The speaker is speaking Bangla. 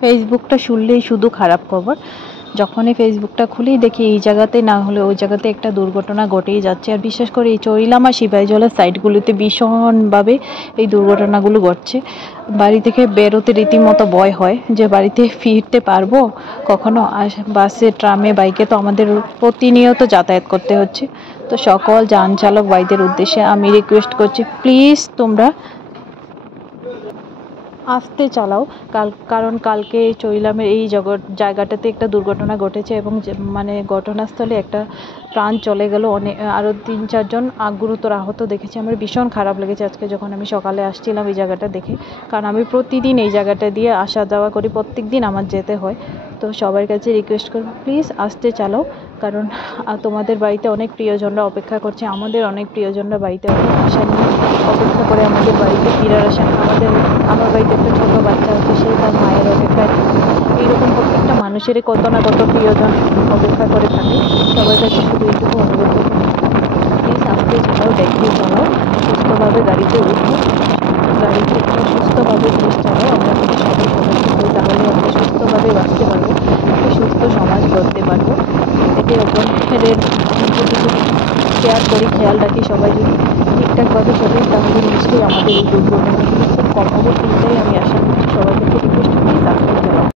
ফেসবুকটা শুনলেই শুধু খারাপ খবর। যখনই ফেসবুকটা খুলি দেখি এই জায়গাতে না হলে ওই জায়গাতে একটা দুর্ঘটনা ঘটেই যাচ্ছে। আর বিশেষ করে এই চরিলাম আর সিপাহীজলার সাইডগুলোতে ভীষণভাবে এই দুর্ঘটনাগুলো ঘটছে। বাড়ি থেকে বেরোতে রীতিমতো ভয় হয় যে বাড়িতে ফিরতে পারবো কখনো। আর বাসে, ট্রামে, বাইকে তো আমাদের প্রতিনিয়ত যাতায়াত করতে হচ্ছে। তো সকল যান চালক ভাইদের উদ্দেশ্যে আমি রিকোয়েস্ট করছি, প্লিজ তোমরা আস্তে চালাও। কারণ কালকে চৈলামের এই জায়গাটাতে একটা দুর্ঘটনা ঘটেছে এবং মানে ঘটনাস্থলে একটা প্রাণ চলে গেল, অনেক আরও 3-4 জন গুরুতর আহত দেখেছি। আমার ভীষণ খারাপ লেগেছে আজকে যখন আমি সকালে আসছিলাম এই জায়গাটা দেখে, কারণ আমি প্রতিদিন এই জায়গাটা দিয়ে আসা যাওয়া করি, প্রত্যেক দিন আমার যেতে হয়। তো সবার কাছে রিকোয়েস্ট করবো, প্লিজ আস্তে চালাও। কারণ তোমাদের বাড়িতে অনেক প্রিয়জনরা অপেক্ষা করছে, আমাদের অনেক প্রিয়জনরা বাড়িতে অনেক আশা নিয়ে অপেক্ষা করে আমাদের বাড়িতে ফিরার আশা। আমার বাড়িতে একটা ছোট বাচ্চা আছে, সে তার মায়ের অপেক্ষায় থাকে। এইরকম প্রত্যেকটা মানুষেরই কত না কত প্রিয়জন অপেক্ষা করে থাকে। সবার কাছে শুধু এইটুকু অনুরোধ করবো, প্লিজ আস্তে চালাও, দেখে চালাও, সুস্থভাবে গাড়িতে উঠো, গাড়িতে সুস্থভাবে প্লিজ চালাও। আমরা যদি সবাই সবাইকে বলি তাহলে আমরা সুস্থভাবে বাঁচতে পারবো, একটা সুস্থ সমাজ গড়তে পারবো। একে অপরের প্রতি যদি কেয়ার করি, খেয়াল রাখি, সবাই যদি ঠিকঠাকভাবে চলি তাহলে নিশ্চয়ই আমাদের এই দুর্ঘটনাগুলো খুব কম হবে। এইটাই আমি আশা করছি। সবার কাছে রিকোয়েস্ট, প্লিজ আস্তে চালাও।